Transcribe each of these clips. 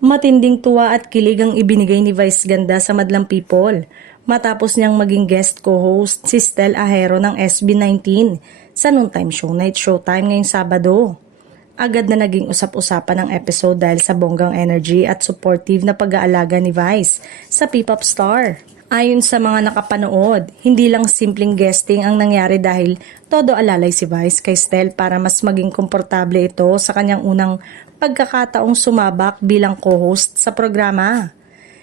Matinding tuwa at kilig ang ibinigay ni Vice Ganda sa Madlang People matapos niyang maging guest co-host si Stel Ahero ng SB19 sa Noontime Show Night Showtime ngayong Sabado. Agad na naging usap-usapan ang episode dahil sa bonggang energy at supportive na pag-aalaga ni Vice sa P-pop star. Ayon sa mga nakapanood, hindi lang simpleng guesting ang nangyari dahil todo alalay si Vice kay Stel para mas maging komportable ito sa kanyang unang pagkakataong sumabak bilang co-host sa programa.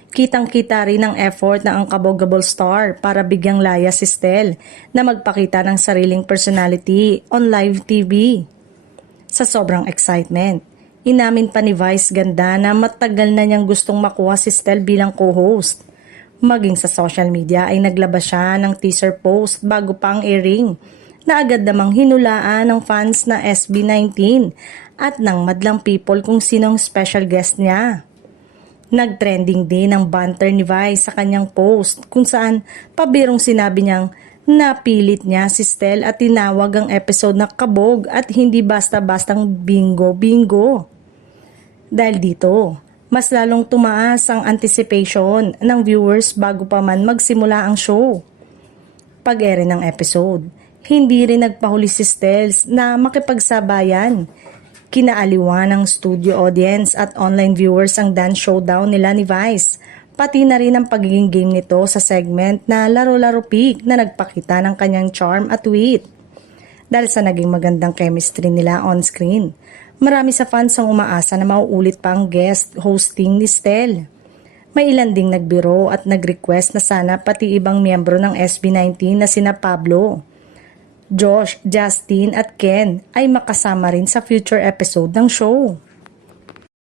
Kitang-kita rin ang effort ng Unkabogable star para bigyang laya si Stel na magpakita ng sariling personality on live TV. Sa sobrang excitement, inamin pa ni Vice Ganda na matagal na niyang gustong makuha si Stel bilang co-host. Maging sa social media ay naglabas siya ng teaser post bago pa ang airing na agad namang hinulaan ng fans na SB19 at ng Madlang People kung sinong special guest niya. Nagtrending din ang banter ni Vice sa kanyang post kung saan pabirong sinabi niyang napilit niya si Stel at tinawag ang episode na kabog at hindi basta-bastang bingo-bingo. Dahil dito, mas lalong tumaas ang anticipation ng viewers bago pa man magsimula ang show. Pag-ere ng episode, hindi rin nagpahuli si Stel na makipagsabayan. Kinaaliwan ng studio audience at online viewers ang dance showdown nila ni Vice, pati na rin ang pagiging game nito sa segment na Laro-Laro Pick na nagpakita ng kanyang charm at wit. Dahil sa naging magandang chemistry nila on screen, marami sa fans ang umaasa na mauulit pa ang guest hosting ni Stel. May ilan ding nagbiro at nag-request na sana pati ibang miyembro ng SB19 na sina Pablo, Josh, Justin at Ken ay makasama rin sa future episode ng show.